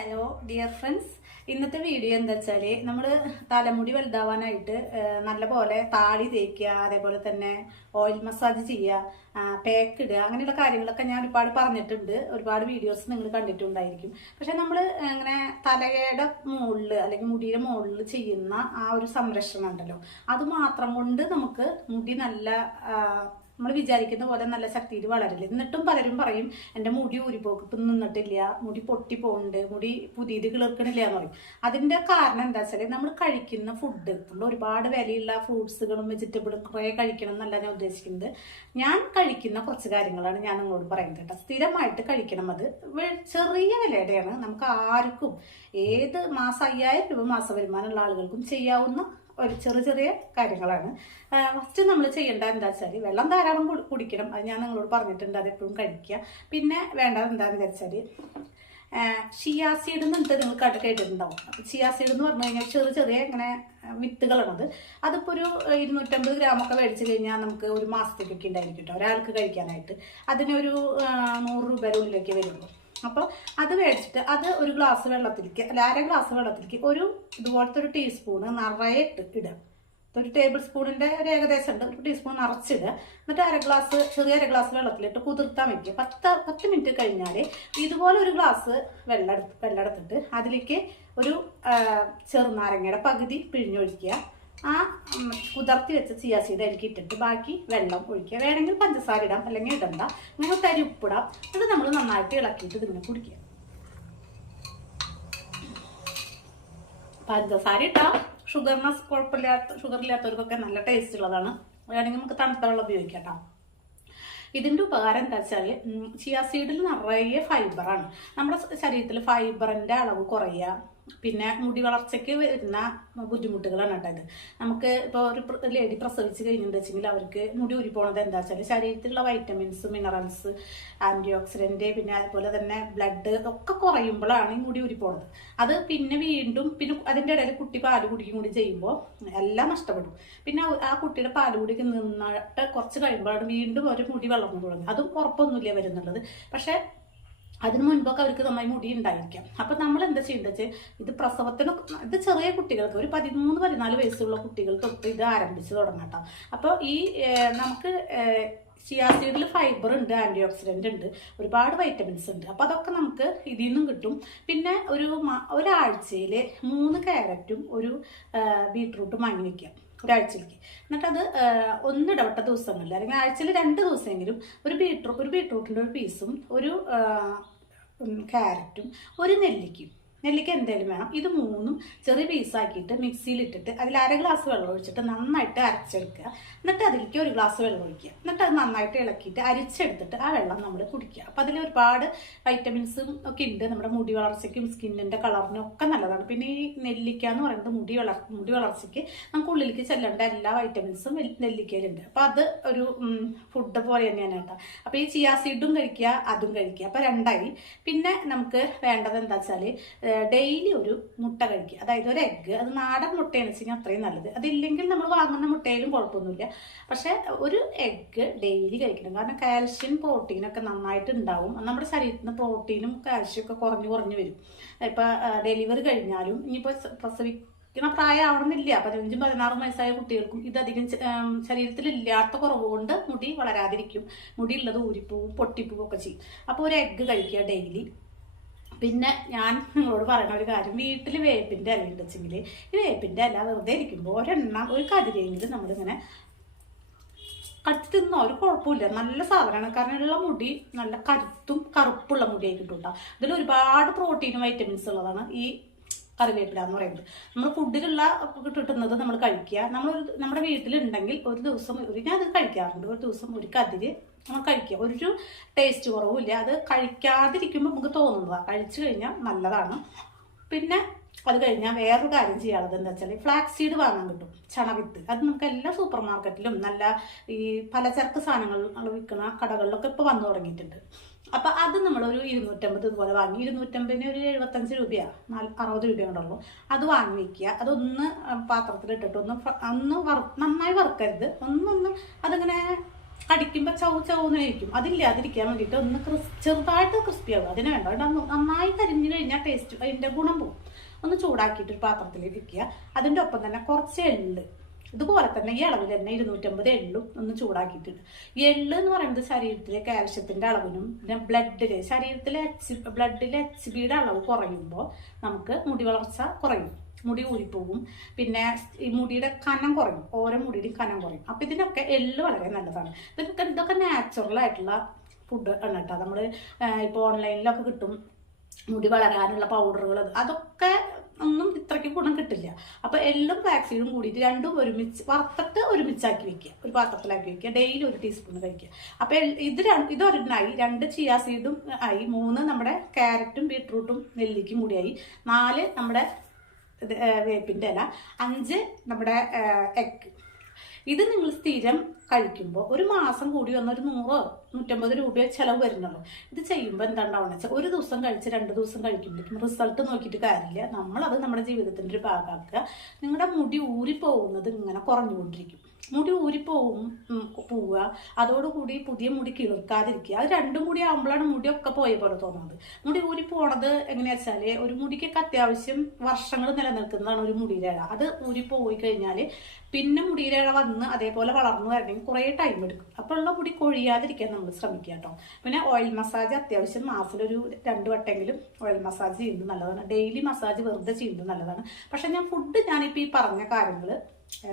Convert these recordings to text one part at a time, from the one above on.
Hello dear friends, ഇന്നത്തെ video എന്താ വെച്ചാൽ നമ്മൾ തലമുടി വലുതാവാനായിട്ട് നല്ലപോലെ താടി തേക്കുക, അതേപോലെ തന്നെ ഓയിൽ മസാജ് ചെയ്യുക, പാക്ക് ഇടുക, അങ്ങനെയുള്ള കാര്യങ്ങളൊക്കെ ഞാൻ ഒരുപാട് പറഞ്ഞിട്ടുണ്ട്. ഒരുപാട് വീഡിയോസ് നിങ്ങൾ കണ്ടിട്ടുണ്ടായിരിക്കും. പക്ഷെ നമ്മൾ ഇങ്ങനെ തലയുടെ മുകളിൽ അല്ലെങ്കിൽ മുടിയുടെ മുകളിൽ ചെയ്യുന്ന ആ ഒരു സംരക്ഷണം ഉണ്ടല്ലോ, അത് മാത്രം കൊണ്ട് നമുക്ക് മുടി നല്ല നമ്മൾ വിചാരിക്കുന്ന പോലെ നല്ല ശക്തിയിൽ വളരില്ല. എന്നിട്ടും പലരും പറയും എൻ്റെ മുടി ഊരിപ്പോക്ക് ഇപ്പം നിന്നിട്ടില്ല, മുടി പൊട്ടി പോകുന്നുണ്ട്, മുടി പുതിയത് കിളിർക്കണില്ല എന്ന് പറയും. അതിൻ്റെ കാരണം എന്താ വെച്ചാൽ നമ്മൾ കഴിക്കുന്ന ഫുഡ്, നമ്മൾ ഒരുപാട് വിലയുള്ള ഫ്രൂട്ട്സുകളും വെജിറ്റബിളും കുറേ കഴിക്കണം എന്നല്ല ഞാൻ ഉദ്ദേശിക്കുന്നത്. ഞാൻ കഴിക്കുന്ന കുറച്ച് കാര്യങ്ങളാണ് ഞാൻ നിങ്ങളോട് പറയുന്നത് കേട്ടോ. സ്ഥിരമായിട്ട് കഴിക്കണം. അത് ചെറിയ വിലയുടെയാണ്. നമുക്ക് ആർക്കും ഏത് മാസം 5000 രൂപ മാസ വരുമാനമുള്ള ആളുകൾക്കും ചെയ്യാവുന്ന ഒരു ചെറിയ ചെറിയ കാര്യങ്ങളാണ്. ഫസ്റ്റ് നമ്മൾ ചെയ്യേണ്ട എന്താ വെച്ചാൽ വെള്ളം ധാരാളം കുടിക്കണം. അത് ഞാൻ നിങ്ങളോട് പറഞ്ഞിട്ടുണ്ട്, അതെപ്പോഴും കഴിക്കുക. പിന്നെ വേണ്ടത് എന്താണെന്ന് വെച്ചാൽ ചിയാ സീഡ് എന്നിട്ട് നിങ്ങൾ കേട്ടിട്ടുണ്ടാവും. ചിയാ സീഡ് എന്ന് പറഞ്ഞു കഴിഞ്ഞാൽ ചെറിയ ചെറിയ ഇങ്ങനെ വിത്തുകളാണത്. അതിപ്പോൾ ഒരു 250 ഗ്രാമൊക്കെ മേടിച്ച് കഴിഞ്ഞാൽ നമുക്ക് ഒരു മാസത്തേക്കൊക്കെ ഉണ്ടായിരിക്കും കേട്ടോ, ഒരാൾക്ക് കഴിക്കാനായിട്ട്. അതിനൊരു 100 രൂപയുടെ ഉള്ളിലേക്ക് വരുള്ളൂ. അപ്പോൾ അത് മേടിച്ചിട്ട് അത് ഒരു ഗ്ലാസ് വെള്ളത്തിലേക്ക്, അല്ല 1/2 ഗ്ലാസ് വെള്ളത്തിലേക്ക് ഒരു ഇതുപോലത്തെ ഒരു ടീസ്പൂണ് നിറയെ ഇടുക. ഒരു ടേബിൾ സ്പൂണിൻ്റെ ഒരു ഏകദേശം ഉണ്ട്, ഒരു ടീസ്പൂൺ നിറച്ചിടുക. എന്നിട്ട് 1/2 ഗ്ലാസ് വെള്ളത്തിലിട്ട് കുതിർത്താൻ വയ്ക്കുക. 10 മിനിറ്റ് കഴിഞ്ഞാൽ ഇതുപോലെ ഒരു ഗ്ലാസ് വെള്ളം എടുത്തിട്ട് അതിലേക്ക് ഒരു ചെറുനാരങ്ങയുടെ പകുതി പിഴിഞ്ഞൊഴിക്കുക. ആ കുതിർത്തി വെച്ച ചിയാ സീഡ് അതിലേക്ക് ഇട്ടിട്ട് ബാക്കി വെള്ളം ഒഴിക്കുക. വേണമെങ്കിൽ പഞ്ചസാര ഇടാം, അല്ലെങ്കിൽ ഇടണ്ട. നിങ്ങൾ തരി ഉപ്പിടാം. ഇത് നമ്മൾ നന്നായിട്ട് ഇളക്കിയിട്ട് ഇതിങ്ങനെ കുടിക്കുക. പഞ്ചസാര ഇട്ടാൽ ഷുഗറില്ലാത്തവർക്കൊക്കെ നല്ല ടേസ്റ്റ് ഉള്ളതാണ്. വേണമെങ്കിൽ നമുക്ക് തണുത്ത വെള്ളം ഉപയോഗിക്കാം കേട്ടോ. ഇതിൻ്റെ ഉപകാരം എന്താ വെച്ചാൽ ചിയാ സീഡിൽ നിറയെ ഫൈബറാണ്. നമ്മുടെ ശരീരത്തിൽ ഫൈബറിൻ്റെ അളവ് കുറയുക, പിന്നെ മുടി വളർച്ചയ്ക്ക് വരുന്ന ബുദ്ധിമുട്ടുകളാണ് കേട്ടോ ഇത്. നമുക്ക് ഇപ്പോൾ ഒരു ലേഡി പ്രസവിച്ച് കഴിഞ്ഞിട്ടുണ്ടെന്ന് വെച്ചെങ്കിൽ അവർക്ക് മുടി ഊരിപ്പോണത് എന്താ വെച്ചാൽ ശരീരത്തിലുള്ള വൈറ്റമിൻസ്, മിനറൽസ്, ആൻറ്റി ഓക്സിഡൻറ്റ്, പിന്നെ അതുപോലെ തന്നെ ബ്ലഡ് ഒക്കെ കുറയുമ്പോഴാണ് ഈ മുടി ഊരിപ്പോണത്. അത് പിന്നെ വീണ്ടും അതിൻ്റെ ഇടയിൽ കുട്ടി പാല് കുടിക്കും കൂടി ചെയ്യുമ്പോൾ എല്ലാം നഷ്ടപ്പെടും. പിന്നെ ആ കുട്ടിയുടെ പാല് കുടിക്ക് നിന്നിട്ട് കുറച്ച് കഴിയുമ്പോഴാണ് വീണ്ടും ഒരു മുടി വളർന്നു തുടങ്ങും. അതും ഉറപ്പൊന്നുമില്ല വരുന്നുള്ളത്. പക്ഷേ അതിന് മുൻപൊക്കെ അവർക്ക് നന്നായി മുടി ഉണ്ടായിരിക്കാം. അപ്പം നമ്മൾ എന്താ ചെയ്യേണ്ടത് വെച്ചാൽ ഇത് പ്രസവത്തിന്, ഇത് ചെറിയ കുട്ടികൾക്ക് ഒരു 13-14 വയസ്സുള്ള കുട്ടികൾ തൊട്ട് ഇത് ആരംഭിച്ച് തുടങ്ങാം കേട്ടോ. അപ്പോൾ ഈ നമുക്ക് ചിയാ സീഡിൽ ഫൈബർ ഉണ്ട്, ആൻറ്റി ഓക്സിഡൻ്റ് ഉണ്ട്, ഒരുപാട് വൈറ്റമിൻസ് ഉണ്ട്. അപ്പോൾ അതൊക്കെ നമുക്ക് ഇതിൽ നിന്നും കിട്ടും. പിന്നെ ഒരാഴ്ചയിൽ 3 ക്യാരറ്റും ഒരു ബീട്രൂട്ടും വാങ്ങി വയ്ക്കാം ഒരാഴ്ചയിലേക്ക്. എന്നിട്ടത് ഒന്നിടവിട്ട ദിവസങ്ങളിൽ, അല്ലെങ്കിൽ ആഴ്ചയിൽ 2 ദിവസമെങ്കിലും ഒരു ബീട്രൂട്ടിൻ്റെ ഒരു പീസും ഒരു ക്യാരറ്റും ഒരു നെല്ലിക്ക എന്തായാലും വേണം. ഇത് 3ഉം ചെറിയ പീസാക്കിയിട്ട് മിക്സിയിലിട്ടിട്ട് അതിൽ 1/2 ഗ്ലാസ് വെള്ളം ഒഴിച്ചിട്ട് നന്നായിട്ട് അരച്ചെടുക്കുക. എന്നിട്ട് അതിലേക്ക് 1 ഗ്ലാസ് വെള്ളം ഒഴിക്കുക. എന്നിട്ട് അത് നന്നായിട്ട് ഇളക്കിയിട്ട് അരിച്ചെടുത്തിട്ട് ആ വെള്ളം നമ്മൾ കുടിക്കുക. അപ്പോൾ അതിൽ ഒരുപാട് വൈറ്റമിൻസും ഒക്കെ ഉണ്ട്. നമ്മുടെ മുടി വളർച്ചയ്ക്കും സ്കിന്നിൻ്റെ കളറിനും ഒക്കെ നല്ലതാണ്. പിന്നെ ഈ നെല്ലിക്ക എന്ന് പറയുന്നത് മുടി വളർച്ചയ്ക്ക് നമുക്ക് ഉള്ളിലേക്ക് ചെല്ലേണ്ട എല്ലാ വൈറ്റമിൻസും നെല്ലിക്കയിലുണ്ട്. അപ്പോൾ അത് ഒരു ഫുഡ് പോലെ തന്നെയാണ് കേട്ടോ. അപ്പോൾ ഈ ചിയാ സീഡും കഴിക്കുക, അതും കഴിക്കുക. അപ്പോൾ 2ആയി. പിന്നെ നമുക്ക് വേണ്ടത് എന്താ വെച്ചാൽ ഡെയിലി ഒരു മുട്ട കഴിക്കുക. അതായത് ഒരു എഗ്ഗ്. അത് നാടൻ മുട്ടയാണ് വെച്ചാൽ അത്രയും നല്ലത്. അതില്ലെങ്കിൽ നമ്മൾ വാങ്ങുന്ന മുട്ടയിലും കുഴപ്പമൊന്നുമില്ല. പക്ഷെ ഒരു എഗ്ഗ് ഡെയിലി കഴിക്കണം. കാരണം കാൽഷ്യം, പ്രോട്ടീനൊക്കെ നന്നായിട്ട് ഉണ്ടാവും. നമ്മുടെ ശരീരത്തിൽ നിന്ന് പ്രോട്ടീനും കാൽഷ്യം ഒക്കെ കുറഞ്ഞു വരും. ഇപ്പം ഡെലിവറി കഴിഞ്ഞാലും ഇനിയിപ്പോൾ പ്രസവിക്കുന്ന പ്രായമാവണമെന്നില്ല. 15-16 വയസ്സായ കുട്ടികൾക്കും ഇതധികം ശരീരത്തിൽ ഇല്ലാത്ത കുറവ് കൊണ്ട് മുടി വളരാതിരിക്കും. മുടി ഉള്ളത് ഊരിപ്പോവും, പൊട്ടിപ്പോവും ഒക്കെ ചെയ്യും. അപ്പോൾ ഒരു എഗ്ഗ് കഴിക്കുക ഡെയിലി. പിന്നെ ഞാൻ നിങ്ങളോട് പറയുന്ന ഒരു കാര്യം, വീട്ടിൽ വേപ്പിൻ്റെ ഇല ഉണ്ടെങ്കിൽ ഈ വേപ്പിൻ്റെ ഇല വെറുതെ ഇരിക്കുമ്പോൾ ഒരു കതിരെങ്കിലും നമ്മളിങ്ങനെ കട്ടി തിന്നോ ഒരു കുഴപ്പമില്ല. നല്ല സാധനമാണ്. കാരണം ഉള്ള മുടി നല്ല കറുപ്പുള്ള മുടിയായി കിട്ടും കേട്ടോ. ഇതിൽ ഒരുപാട് പ്രോട്ടീനും വൈറ്റമിൻസ് ഉള്ളതാണ് ഈ കറിവേപ്പില എന്ന് പറയുന്നത്. നമ്മൾ ഫുഡിലുള്ള കിട്ടുന്നത് നമ്മൾ കഴിക്കുക. നമ്മുടെ വീട്ടിലുണ്ടെങ്കിൽ ഒരു ദിവസം ഞാൻ അത് കഴിക്കാറുണ്ട്. ഒരു ദിവസം ഒരു കതിര് നമ്മൾ കഴിക്കുക. ഒരു ടേസ്റ്റ് കുറവുമില്ല. അത് കഴിക്കാതിരിക്കുമ്പോൾ നമുക്ക് തോന്നുന്നതാണ്. കഴിച്ചു കഴിഞ്ഞാൽ നല്ലതാണ്. പിന്നെ അത് കഴിഞ്ഞാൽ വേറൊരു കാര്യം ചെയ്യാനുള്ളത് എന്താ വെച്ചാൽ ഫ്ലാക്സ് സീഡ് വാങ്ങാൻ കിട്ടും, ചണവിത്ത്. അത് നമുക്ക് എല്ലാ സൂപ്പർ മാർക്കറ്റിലും നല്ല ഈ പലചരക്ക് സാധനങ്ങൾ വിൽക്കുന്ന കടകളിലൊക്കെ ഇപ്പോൾ വന്നു തുടങ്ങിയിട്ടുണ്ട്. അപ്പം അത് നമ്മളൊരു 250 ഇതുപോലെ വാങ്ങി. 250-ന് ഒരു 75 രൂപയാണ്, 60 രൂപയുണ്ടല്ലോ. അത് വാങ്ങി വയ്ക്കുക. അതൊന്ന് പാത്രത്തിലിട്ടിട്ട് നന്നായി വറുക്കരുത്. അതിങ്ങനെ കടിക്കുമ്പോൾ ചൗന്ന് കഴിക്കും. അതില്ലാതിരിക്കാൻ വേണ്ടിയിട്ട് ഒന്ന് ചെറുതായിട്ട് ക്രിസ്പി ആകും. അതിന് വേണ്ട നന്നായി കരിഞ്ഞു കഴിഞ്ഞാൽ ടേസ്റ്റ് അതിൻ്റെ ഗുണം പോകും. ഒന്ന് ചൂടാക്കിയിട്ട് ഒരു പാത്രത്തിലേക്ക് വെക്കുക. അതിൻ്റെ ഒപ്പം തന്നെ കുറച്ച് എള്ള്, ഇതുപോലെ തന്നെ ഈ അളവിൽ തന്നെ 250 എള്ളും ഒന്ന് ചൂടാക്കിയിട്ടുണ്ട്. എള്ള് എന്ന് പറയുന്നത് ശരീരത്തിലെ കാൽഷ്യത്തിൻ്റെ അളവിനും പിന്നെ ബ്ലഡിലെ ശരീരത്തിലെ ബ്ലഡിലെ HBയുടെ അളവ് കുറയുമ്പോൾ നമുക്ക് മുടി വളർച്ച കുറയും, മുടി ഊരിപ്പോകും, പിന്നെ ഈ മുടിയുടെ കനം കുറയും, ഓരോ മുടിയുടെയും കനം കുറയും. അപ്പം ഇതിനൊക്കെ എള്ള് വളരെ നല്ലതാണ്. ഇതൊക്കെ നാച്ചുറൽ ആയിട്ടുള്ള ഫുഡ് ആണ് കേട്ടോ. നമ്മൾ ഇപ്പോൾ ഓൺലൈനിലൊക്കെ കിട്ടും മുടി വളരാനുള്ള പൗഡറുകൾ, അതൊക്കെ ഒന്നും ഇത്രയ്ക്ക് ഗുണം കിട്ടില്ല. അപ്പോൾ എള്ളും ഫ്ലാക്സീഡും കൂടിയിട്ട് രണ്ടും ഒരുമിച്ച് വറുത്തിട്ട് ഒരുമിച്ചാക്കി വെക്കുക, ഒരു പാത്രത്തിലാക്കി വെക്കുക. ഡെയിലി 1 ടീസ്പൂൺ കഴിക്കുക. അപ്പോൾ ഇതൊരെണ്ണായി, 2 ചിയാ സീഡും ആയി, 3 നമ്മുടെ ക്യാരറ്റും ബീട്രൂട്ടും നെല്ലിക്കും കൂടിയായി, 4 നമ്മുടെ വേപ്പിൻ്റെ ഇല, 5 നമ്മുടെ എഗ്. ഇത് നിങ്ങൾ സ്ഥിരം കഴിക്കുമ്പോൾ ഒരു മാസം കൂടി വന്നൊരു 100-150 രൂപയെ ചിലവ് വരുന്നുള്ളൂ. ഇത് ചെയ്യുമ്പോൾ എന്താണ്ടാവുക വെച്ചാൽ ഒരു ദിവസം കഴിച്ച് 2 ദിവസം കഴിക്കുമ്പോഴേക്കും റിസൾട്ട് നോക്കിയിട്ട് കാര്യമില്ല. നമ്മളത് നമ്മുടെ ജീവിതത്തിൻ്റെ ഒരു ഭാഗമാക്കുക. നിങ്ങളുടെ മുടി ഊരിപ്പോകുന്നത് ഇങ്ങനെ കുറഞ്ഞുകൊണ്ടിരിക്കും. മുടി പോവുക, അതോടുകൂടി പുതിയ മുടി കിളിർക്കാതിരിക്കുക. അത് രണ്ടും കൂടി ആകുമ്പോഴാണ് മുടിയൊക്കെ പോയ പോലെ തോന്നുന്നത്. മുടി ഊരിപ്പോണത് എങ്ങനെയാ വെച്ചാൽ ഒരു മുടിക്കൊക്കെ അത്യാവശ്യം വർഷങ്ങൾ നിലനിൽക്കുന്നതാണ് ഒരു മുടിയിലേഴ. അത് ഊരിപ്പോയി കഴിഞ്ഞാൽ പിന്നെ മുടിയിലേഴ വന്ന് അതേപോലെ വളർന്നു വരണമെങ്കിൽ കുറേ ടൈം എടുക്കും. അപ്പോൾ ഉള്ള മുടി കൊഴിയാതിരിക്കാൻ നമ്മൾ ശ്രമിക്കുക കേട്ടോ. പിന്നെ ഓയിൽ മസാജ് അത്യാവശ്യം മാസത്തിലൊരു 2 വട്ടമെങ്കിലും ഓയിൽ മസാജ് ചെയ്യുന്നത് നല്ലതാണ്. ഡെയിലി മസാജ് വെറുതെ ചെയ്യുന്നത് നല്ലതാണ്. പക്ഷെ ഞാനിപ്പോൾ ഈ പറഞ്ഞ കാര്യങ്ങൾ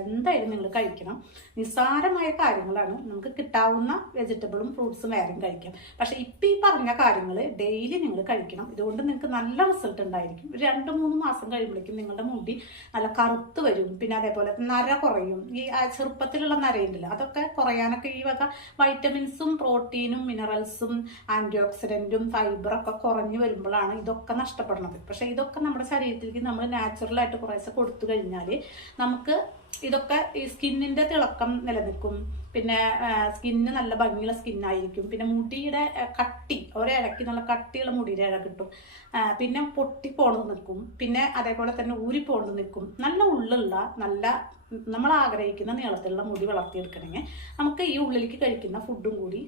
എന്തായാലും നിങ്ങൾ കഴിക്കണം. നിസ്സാരമായ കാര്യങ്ങളാണ്, നമുക്ക് കിട്ടാവുന്ന വെജിറ്റബിളും ഫ്രൂട്ട്സും വേറെയും കഴിക്കാം. പക്ഷെ ഇപ്പം ഈ പറഞ്ഞ കാര്യങ്ങൾ ഡെയിലി നിങ്ങൾ കഴിക്കണം. ഇതുകൊണ്ട് നിങ്ങൾക്ക് നല്ല റിസൾട്ട് ഉണ്ടായിരിക്കും. 2-3 മാസം കഴിയുമ്പോഴേക്കും നിങ്ങളുടെ മുടി നല്ല കറുത്ത് വരും. പിന്നെ അതേപോലെ നര കുറയും. ഈ ചെറുപ്പത്തിലുള്ള നരയുണ്ടല്ലോ, അതൊക്കെ കുറയാനൊക്കെ ഈ വക വൈറ്റമിൻസും പ്രോട്ടീനും മിനറൽസും ആൻറ്റി ഓക്സിഡൻറ്റും ഫൈബറൊക്കെ കുറഞ്ഞു വരുമ്പോഴാണ് ഇതൊക്കെ നഷ്ടപ്പെടുന്നത്. പക്ഷെ ഇതൊക്കെ നമ്മുടെ ശരീരത്തിലേക്ക് നമ്മൾ നാച്ചുറലായിട്ട് കുറേശ്ശെ കൊടുത്തു കഴിഞ്ഞാൽ നമുക്ക് ഇതൊക്കെ ഈ സ്കിന്നിൻ്റെ തിളക്കം നിലനിൽക്കും. പിന്നെ സ്കിന്ന് നല്ല ഭംഗിയുള്ള സ്കിന്നായിരിക്കും. പിന്നെ മുടിയുടെ കട്ടി, ഒരിടയ്ക്ക് നല്ല കട്ടിയുള്ള മുടിയുടെ ഇഴ കിട്ടും. പിന്നെ പൊട്ടിപ്പോണത് നിൽക്കും. പിന്നെ അതേപോലെ തന്നെ ഊരിപ്പോണത് നിൽക്കും. നല്ല ഉള്ളുള്ള നല്ല നമ്മൾ ആഗ്രഹിക്കുന്ന നീളത്തിലുള്ള മുടി വളർത്തിയെടുക്കണമെങ്കിൽ നമുക്ക് ഈ ഉള്ളിലേക്ക് കഴിക്കുന്ന ഫുഡും കൂടി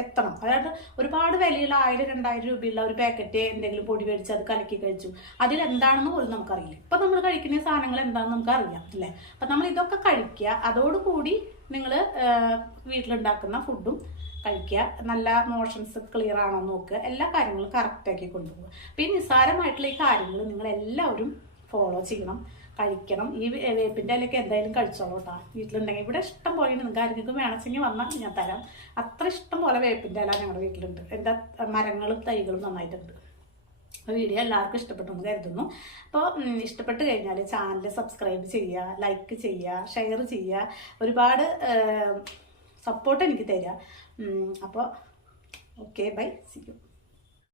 എത്തണം. അതായത് ഒരുപാട് വിലയുള്ള 1000-2000 രൂപയുള്ള ഒരു പാക്കറ്റ് എന്തെങ്കിലും പൊടി മേടിച്ച് അത് കലക്കി കഴിച്ചു, അതിലെന്താണെന്ന് പോലും നമുക്കറിയില്ല. ഇപ്പം നമ്മൾ കഴിക്കുന്ന സാധനങ്ങൾ എന്താണെന്ന് നമുക്ക് അറിയാം അല്ലേ. അപ്പം നമ്മൾ ഇതൊക്കെ കഴിക്കുക. അതോടുകൂടി നിങ്ങൾ വീട്ടിലുണ്ടാക്കുന്ന ഫുഡും കഴിക്കുക. നല്ല മോഷൻസ് ക്ലിയർ ആണോ നോക്കുക. എല്ലാ കാര്യങ്ങളും കറക്റ്റാക്കി കൊണ്ടുപോകുക. അപ്പം ഈ നിസ്സാരമായിട്ടുള്ള ഈ കാര്യങ്ങൾ നിങ്ങളെല്ലാവരും ഫോളോ ചെയ്യണം, കഴിക്കണം. ഈ വേപ്പിൻ്റെ ഇലയൊക്കെ എന്തായാലും കഴിച്ചോളൂ കേട്ടോ. വീട്ടിലുണ്ടെങ്കിൽ ഇവിടെ ഇഷ്ടം പോലെ നിങ്ങൾക്ക് ആരെങ്കിലും വേണമെങ്കിൽ വന്നാൽ ഞാൻ തരാം. അത്ര ഇഷ്ടം പോലെ വേപ്പിൻ്റെ ഇല ഞങ്ങളുടെ വീട്ടിലുണ്ട്. എൻ്റെ മരങ്ങളും തൈകളും നന്നായിട്ടുണ്ട്. വീഡിയോ എല്ലാവർക്കും ഇഷ്ടപ്പെട്ടെന്ന് കരുതുന്നു. അപ്പോൾ ഇഷ്ടപ്പെട്ട് കഴിഞ്ഞാൽ ചാനൽ സബ്സ്ക്രൈബ് ചെയ്യുക, ലൈക്ക് ചെയ്യുക, ഷെയർ ചെയ്യുക. ഒരുപാട് സപ്പോർട്ട് എനിക്ക് തരിക. അപ്പോൾ ഓക്കെ, ബൈ, സീ യു.